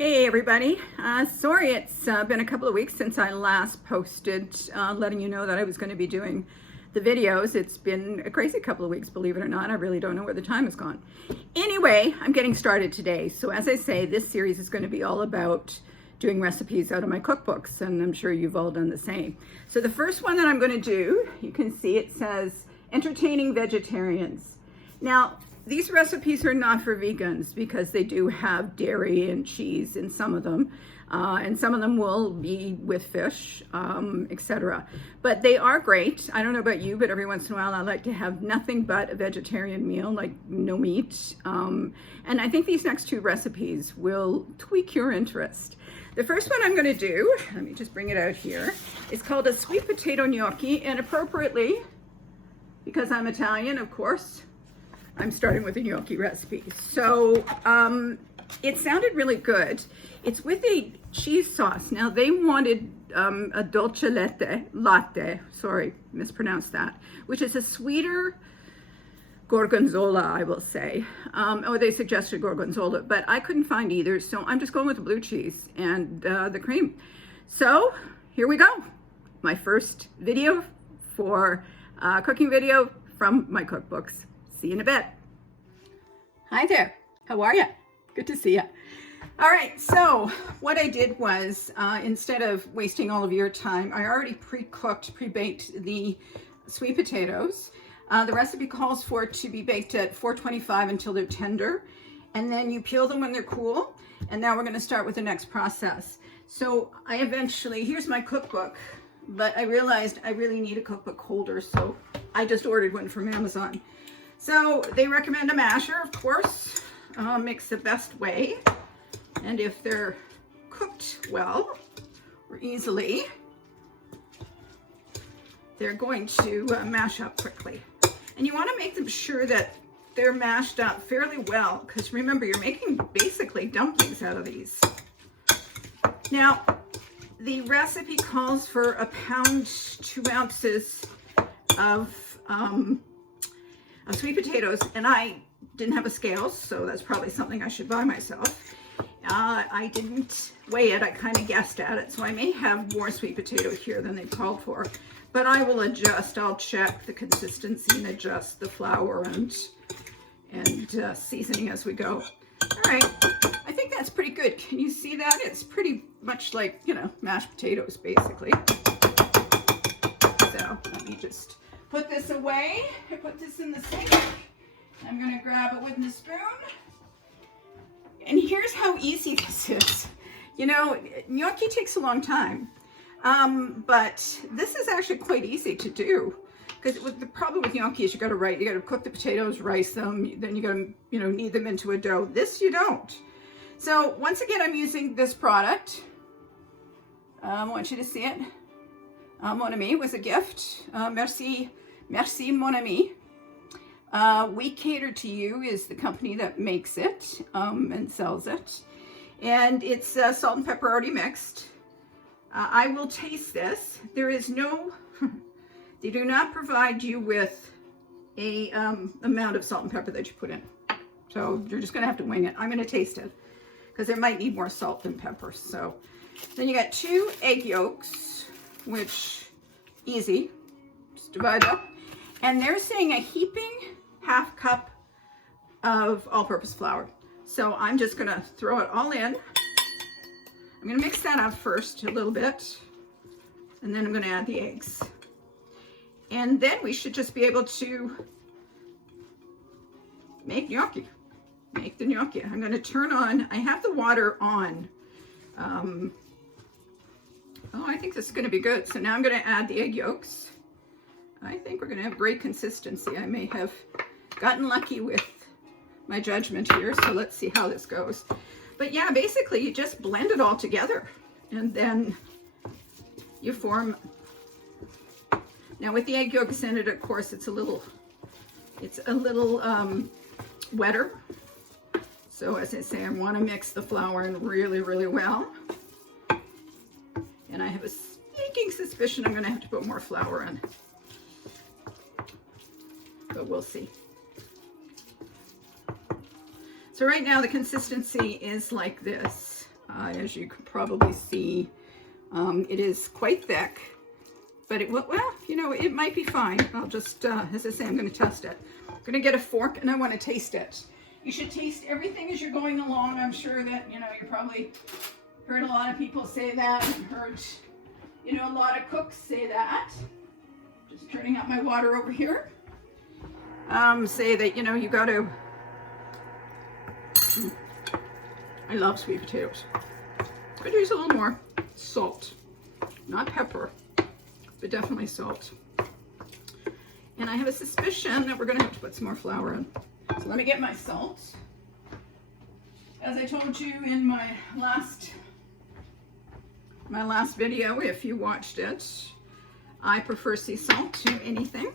Hey everybody, sorry it's been a couple of weeks since I last posted letting you know that I was going to be doing the videos. It's been a crazy couple of weeks, believe it or not. I really don't know where the time has gone. Anyway, I'm getting started today. So as I say, this series is going to be all about doing recipes out of my cookbooks, and I'm sure you've all done the same. So the first one that I'm going to do, you can see it says entertaining vegetarians. Now, these recipes are not for vegans because they do have dairy and cheese in some of them, and some of them will be with fish, etc. But they are great. I don't know about you, but every once in a while I like to have nothing but a vegetarian meal, like no meat. And I think these next two recipes will tweak your interest. The first one I'm going to do, let me just bring it out here, is called a sweet potato gnocchi, and appropriately, because I'm Italian, of course, I'm starting with a gnocchi recipe. So it sounded really good. It's with a cheese sauce. Now they wanted a dolce latte, sorry, mispronounced that, which is a sweeter gorgonzola, I will say. Or they suggested gorgonzola, but I couldn't find either. So I'm just going with the blue cheese and the cream. So here we go. My first video for cooking video from my cookbooks. See you in a bit. Hi there. How are you? Good to see you. All right, so what I did was, instead of wasting all of your time, I already pre-cooked, pre-baked the sweet potatoes. The recipe calls for it to be baked at 425 until they're tender, and then you peel them when they're cool. And now we're going to start with the next process. So I eventually, here's my cookbook, but I realized I really need a cookbook holder, so I just ordered one from Amazon. So they recommend a masher, of course, makes the best way. And if they're cooked well or easily, they're going to mash up quickly. And you want to make them sure that they're mashed up fairly well, because remember, you're making basically dumplings out of these. Now, the recipe calls for 1 pound, 2 ounces of sweet potatoes, and I didn't have a scale, so that's probably something I should buy myself. I didn't weigh it, I kind of guessed at it, so I may have more sweet potato here than they called for, but I will adjust. I'll check the consistency and adjust the flour and seasoning as we go. All right, I think that's pretty good. Can you see that? It's pretty much like, you know, mashed potatoes basically. So let me just put this away. I put this in the sink. I'm going to grab a wooden spoon. And here's how easy this is. You know, gnocchi takes a long time, but this is actually quite easy to do. Because the problem with gnocchi is you got to cook the potatoes, rice them, then you got to, you know, knead them into a dough. This you don't. So once again, I'm using this product. I want you to see it. Mon Ami was a gift. Merci, Mon Ami. We Cater to You is the company that makes it and sells it. And it's salt and pepper already mixed. I will taste this. There is no, they do not provide you with a amount of salt and pepper that you put in. So you're just going to have to wing it. I'm going to taste it because it might need more salt than pepper. So then you got 2 egg yolks, which easy, just divide up. And they're saying a heaping 1/2 cup of all-purpose flour. So I'm just going to throw it all in. I'm going to mix that up first a little bit, and then I'm going to add the eggs. And then we should just be able to make gnocchi. Make the gnocchi. I'm going to turn on, I have the water on. Oh, I think this is going to be good. So now I'm going to add the egg yolks. I think we're going to have great consistency. I may have gotten lucky with my judgment here, so let's see how this goes. But yeah, basically you just blend it all together, and then you form. Now with the egg yolks in it, of course, it's a little wetter. So as I say, I want to mix the flour in really, really well. And I have a sneaking suspicion I'm going to have to put more flour in. But we'll see. So right now the consistency is like this. As you can probably see, it is quite thick, but it will, well, you know, it might be fine. I'll just, as I say, I'm going to test it. I'm going to get a fork and I want to taste it. You should taste everything as you're going along. I'm sure that, you know, you probably heard a lot of people say that, and heard, you know, a lot of cooks say that. Just turning up my water over here. Say that, you know, you got to, I love sweet potatoes. Could use a little more salt, not pepper, but definitely salt. And I have a suspicion that we're going to have to put some more flour in. So let me get my salt. As I told you in my last video, if you watched it, I prefer sea salt to anything.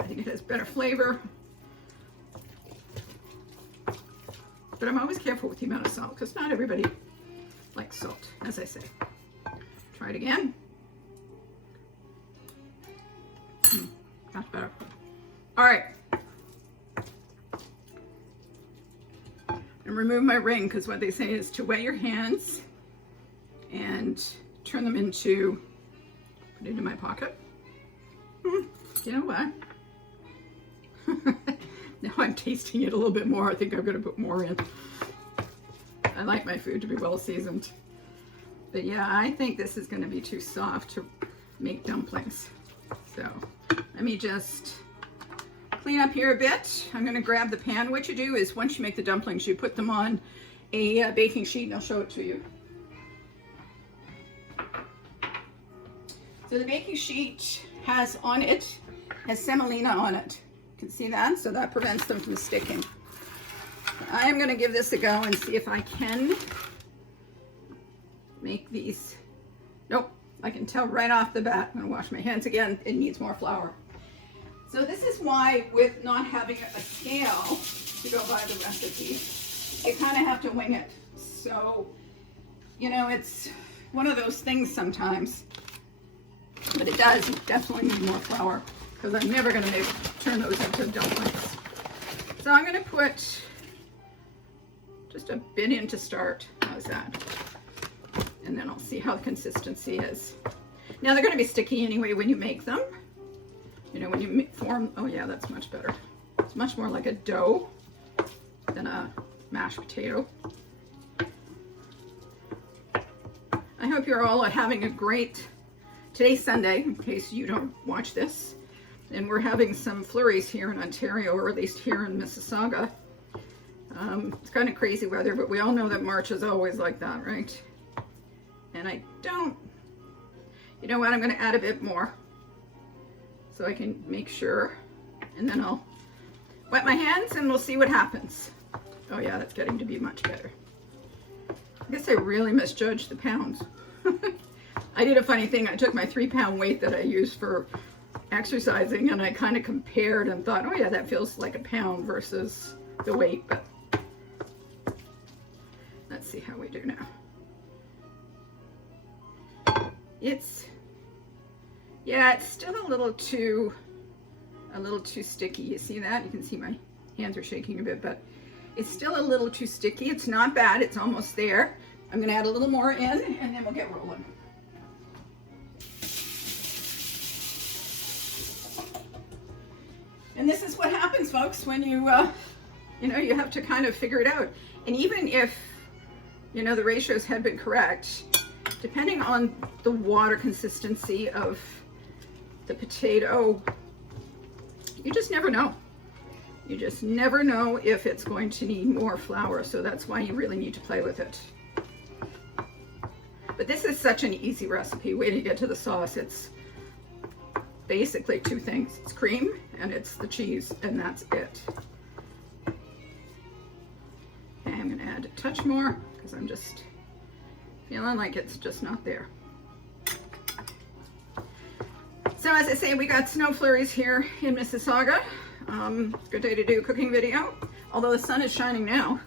I think it has better flavor. But I'm always careful with the amount of salt because not everybody likes salt, as I say. Try it again. That's better. All right. And remove my ring because what they say is to wet your hands and turn them into, put it into my pocket. You know what? Now I'm tasting it a little bit more. I think I'm going to put more in. I like my food to be well seasoned. But yeah, I think this is going to be too soft to make dumplings. So let me just clean up here a bit. I'm going to grab the pan. What you do is once you make the dumplings, you put them on a baking sheet, and I'll show it to you. So the baking sheet has on it, has semolina on it. You can see that, so that prevents them from sticking. I am going to give this a go and see if I can make these. Nope, I can tell right off the bat. I'm going to wash my hands again. It needs more flour. So this is why, with not having a scale to go by the recipe, you kind of have to wing it. So, you know, it's one of those things sometimes, but it does definitely need more flour because I'm never going to turn those into dumplings. So I'm going to put just a bit in to start. How's that? And then I'll see how the consistency is. Now they're going to be sticky anyway when you make them. You know, when you form, oh yeah, that's much better. It's much more like a dough than a mashed potato. I hope you're all having a great, today's Sunday, in case you don't watch this. And we're having some flurries here in Ontario, or at least here in Mississauga. It's kind of crazy weather, but we all know that March is always like that, right? And I don't, you know what, I'm going to add a bit more so I can make sure, and then I'll wet my hands and we'll see what happens. Oh yeah, that's getting to be much better. I guess I really misjudged the pounds. I did a funny thing. I took my 3-pound weight that I use for exercising and I kind of compared and thought, oh yeah, that feels like a pound versus the weight, but let's see how we do now. Yeah, it's still a little too sticky. You see that? You can see my hands are shaking a bit, but it's still a little too sticky. It's not bad. It's almost there. I'm going to add a little more in and then we'll get rolling. And this is what happens, folks, when you, you know, you have to kind of figure it out. And even if, you know, the ratios had been correct, depending on the water consistency of the potato, you just never know. You just never know if it's going to need more flour, so that's why you really need to play with it. But this is such an easy recipe. Wait till you get to the sauce. It's basically 2 things. It's cream and it's the cheese, and that's it. Okay, I'm gonna add a touch more because I'm just feeling like it's just not there. So as I say, we got snow flurries here in Mississauga. Good day to do a cooking video, although the sun is shining now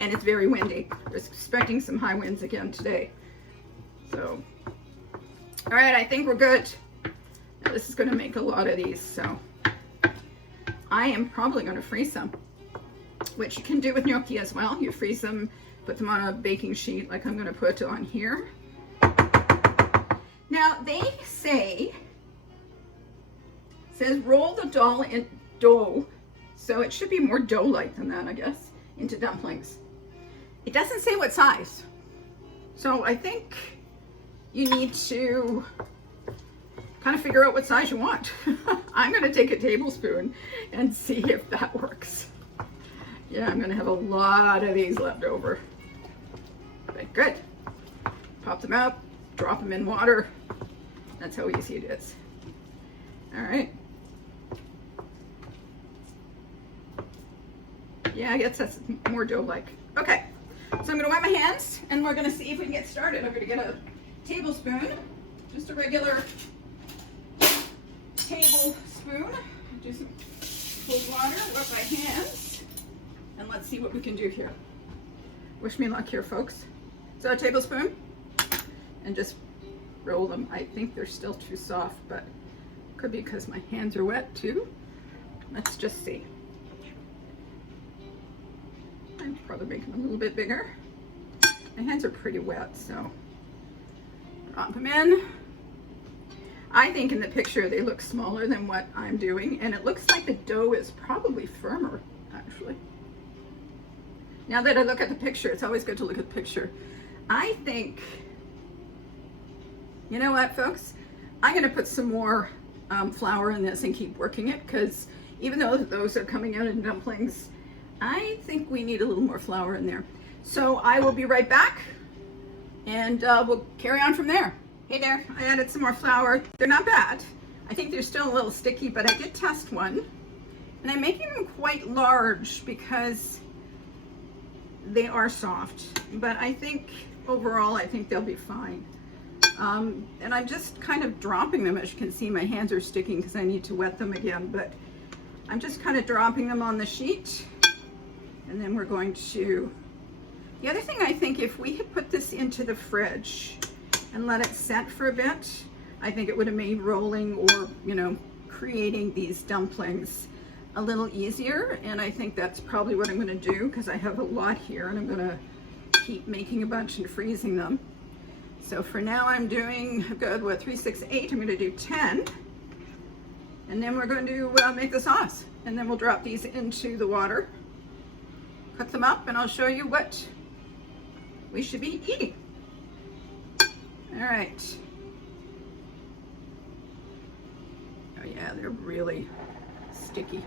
and it's very windy. We're expecting some high winds again today. So, all right, I think we're good. Now this is going to make a lot of these, so I am probably going to freeze some, which you can do with gnocchi as well. You freeze them put them on a baking sheet like I'm going to put on here. Now they say, it says roll the dough, so it should be more dough-like than that, I guess, into dumplings. It doesn't say what size, so I think you need to kind of figure out what size you want. I'm going to take a tablespoon and see if that works. Yeah, I'm going to have a lot of these left over. Okay, good. Pop them out, drop them in water. That's how easy it is. All right. Yeah, I guess that's more dough-like. Okay, so I'm going to wet my hands and we're going to see if we can get started. I'm going to get a tablespoon, just a regular tablespoon. Do some cold water, wet my hands, and let's see what we can do here. Wish me luck here, folks. So a tablespoon, and just roll them. I think they're still too soft, but could be because my hands are wet too. Let's just see. I'd probably make them a little bit bigger. My hands are pretty wet, so drop them in. I think in the picture they look smaller than what I'm doing, and it looks like the dough is probably firmer, actually. Now that I look at the picture, it's always good to look at the picture. I think, you know what, folks? I'm gonna put some more flour in this and keep working it, because even though those are coming out in dumplings, I think we need a little more flour in there. So I will be right back, and we'll carry on from there. Hey there, I added some more flour. They're not bad. I think they're still a little sticky, but I did test one, and I'm making them quite large because they are soft, but I think overall, I think they'll be fine. And I'm just kind of dropping them. As you can see, my hands are sticking because I need to wet them again, but I'm just kind of dropping them on the sheet. And then we're going to, the other thing, I think if we had put this into the fridge and let it set for a bit, I think it would have made rolling or, you know, creating these dumplings a little easier. And I think that's probably what I'm going to do, because I have a lot here and I'm going to keep making a bunch and freezing them. So for now I'm doing, I've got what, 3, 6, 8, I'm going to do 10. And then we're going to make the sauce. And then we'll drop these into the water, cook them up, and I'll show you what we should be eating. All right. Oh yeah, they're really sticky.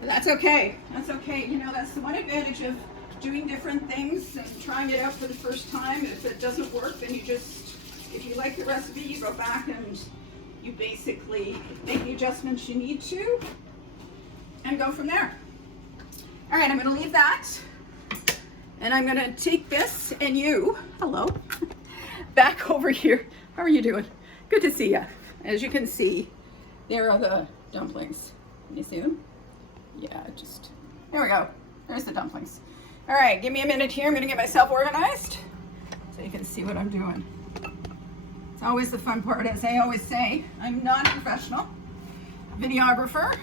But that's okay. That's okay. You know, that's the one advantage of doing different things and trying it out for the first time. If it doesn't work, then you just, if you like the recipe, you go back and you basically make the adjustments you need to and go from there. All right, I'm going to leave that, and I'm going to take this and you, hello, back over here. How are you doing? Good to see you. As you can see, there are the dumplings. Can you see them? Yeah, just, there we go. There's the dumplings. All right, give me a minute here. I'm going to get myself organized so you can see what I'm doing. It's always the fun part, as I always say. I'm not a professional videographer.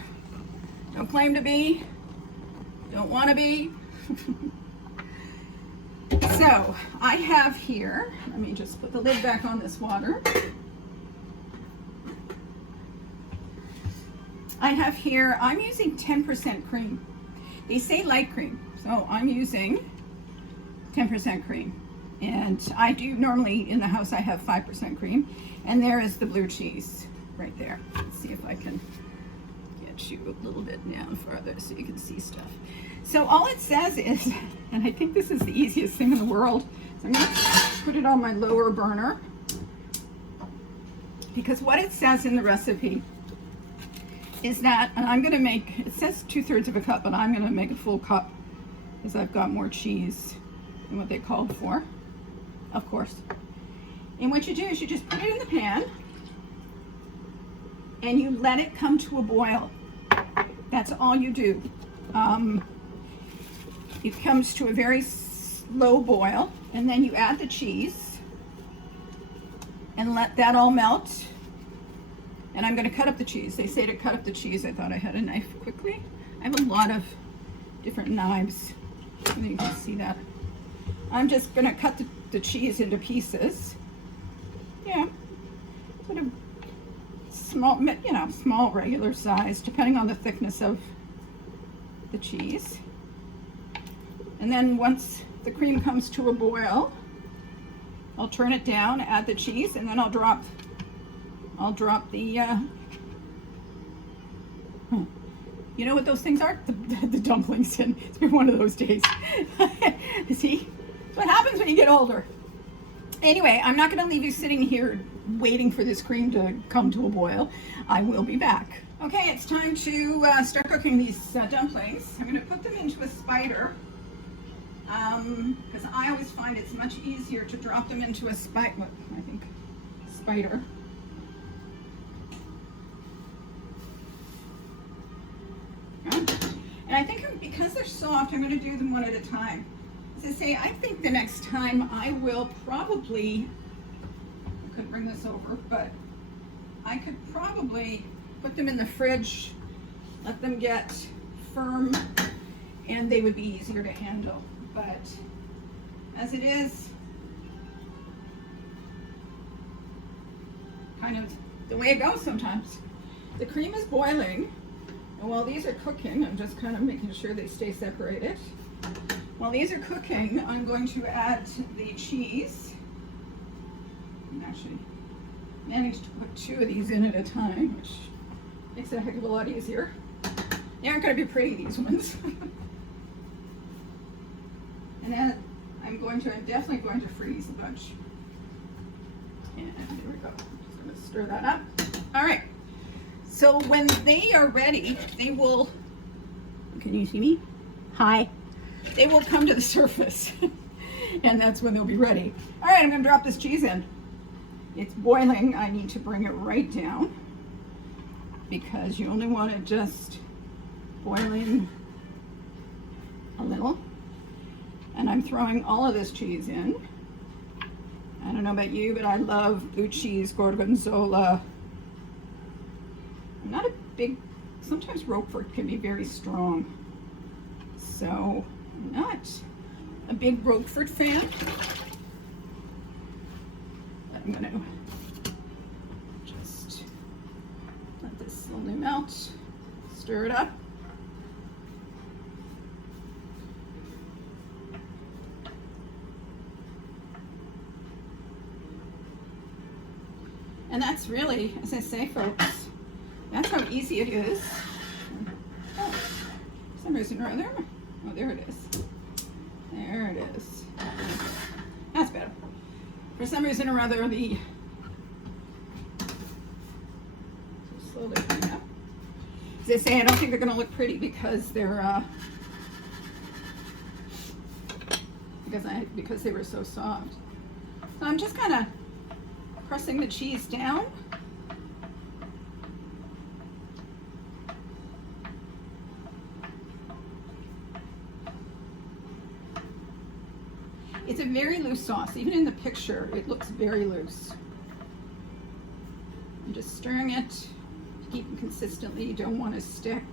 Don't claim to be. Don't want to be. So I have here, let me just put the lid back on this water. I have here, I'm using 10% cream. They say light cream, so I'm using 10% cream. And I do normally in the house, I have 5% cream. And there is the blue cheese right there. Let's see if I can get you a little bit down farther so you can see stuff. So all it says is, and I think this is the easiest thing in the world, so I'm going to put it on my lower burner, because what it says in the recipe is that, and I'm going to make, it says 2/3 of a cup, but I'm going to make a full cup because I've got more cheese than what they called for, of course. And what you do is you just put it in the pan and you let it come to a boil. That's all you do. It comes to a very slow boil, and then you add the cheese and let that all melt. And I'm going to cut up the cheese. They say to cut up the cheese. I thought I had a knife quickly. I have a lot of different knives. You can see that. I'm just gonna cut the cheese into pieces. Yeah, sort of small, you know, small regular size, depending on the thickness of the cheese. And then once the cream comes to a boil, I'll turn it down, add the cheese, and then I'll drop the, you know what those things are? The dumplings. And it's been one of those days. See? That's what happens when you get older. Anyway, I'm not going to leave you sitting here waiting for this cream to come to a boil. I will be back. Okay, it's time to start cooking these dumplings. I'm going to put them into a spider because I always find it's much easier to drop them into a spider. And I think because they're soft, I'm going to do them one at a time. As I say, I think the next time I will probably, I couldn't bring this over, but I could probably put them in the fridge, let them get firm, and they would be easier to handle. But as it is, kind of the way it goes sometimes. The cream is boiling. And while these are cooking, I'm just kind of making sure they stay separated. While these are cooking, I'm going to add the cheese. I actually managed to put 2 of these in at a time, which makes it a heck of a lot easier. They aren't going to be pretty, these ones. And then I'm definitely going to freeze a bunch. And there we go. Just going to stir that up. All right. So when they are ready, they will, can you see me? Hi. They will come to the surface. And that's when they'll be ready. All right, I'm going to drop this cheese in. It's boiling. I need to bring it right down because you only want it just boiling a little. And I'm throwing all of this cheese in. I don't know about you, but I love blue cheese, gorgonzola. I'm not a big, sometimes Roquefort can be very strong. So I'm not a big Roquefort fan. But I'm gonna just let this slowly melt, stir it up. And that's really, as I say, folks, that's how easy it is. Oh, for some reason or other. Oh, there it is. There it is. That's better. For some reason or other, the slowly coming up. As I say, I don't think they're going to look pretty because they're because they were so soft. So I'm just kind of pressing the cheese down. It's a very loose sauce. Even in the picture, it looks very loose. I'm just stirring it to keep it consistently. You don't want to stick.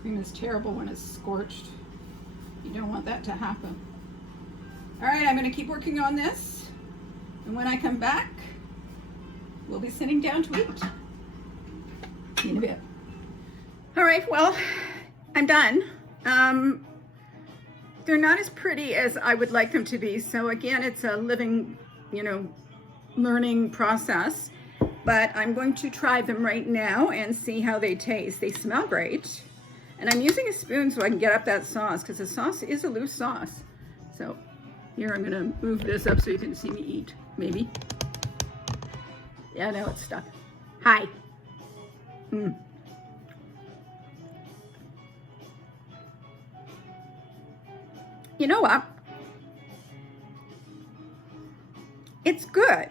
Cream is terrible when it's scorched. You don't want that to happen. All right, I'm going to keep working on this. And when I come back, we'll be sitting down to eat. See you in a bit. All right, well, I'm done. They're not as pretty as I would like them to be. So again, it's a living, learning process. But I'm going to try them right now and see how they taste. They smell great. And I'm using a spoon so I can get up that sauce because the sauce is a loose sauce. So here, I'm gonna move this up so you can see me eat, maybe. Yeah, no, it's stuck. Hi. You know what? It's good.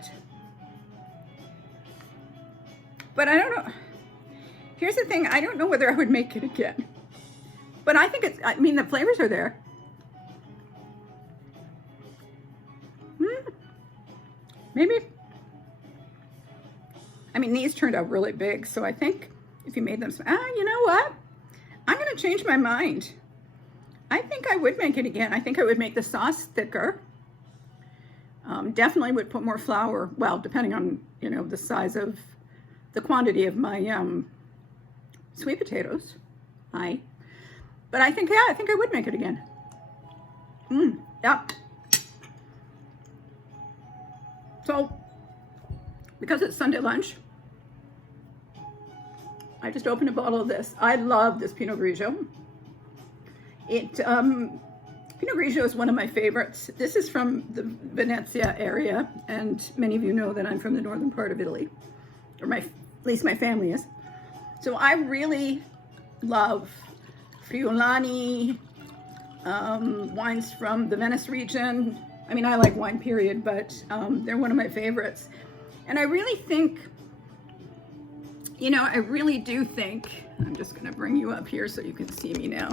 But I don't know. Here's the thing, I don't know whether I would make it again. But I think the flavors are there. Maybe. These turned out really big, so I think if you made them, you know what? I'm gonna change my mind. I think I would make it again. I think I would make the sauce thicker. Definitely would put more flour, well, depending on, you know, the size of, the quantity of my sweet potatoes. But I think, yeah, I think I would make it again. Yeah. So, because it's Sunday lunch, I just opened a bottle of this. I love this Pinot Grigio. Pinot Grigio is one of my favorites. This is from the Venezia area, and many of you know that I'm from the northern part of Italy, or at least my family is. So I really love Friulani, wines from the Venice region. I mean, I like wine, period, but they're one of my favorites. And I really think, you know, I really do think, I'm just gonna bring you up here so you can see me now.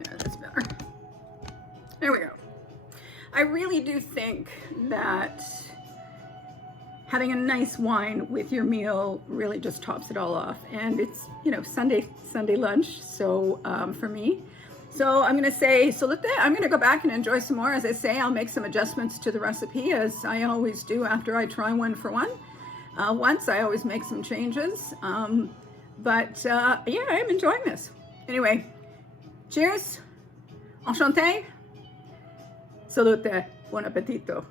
Yeah, that's better. There we go. I really do think that having a nice wine with your meal really just tops it all off. And it's, you know, Sunday lunch, so for me. So I'm gonna say salute. I'm gonna go back and enjoy some more. As I say, I'll make some adjustments to the recipe, as I always do after I try one for one. Once I always make some changes. Yeah, I'm enjoying this. Anyway, cheers, enchanté, salute, buon appetito.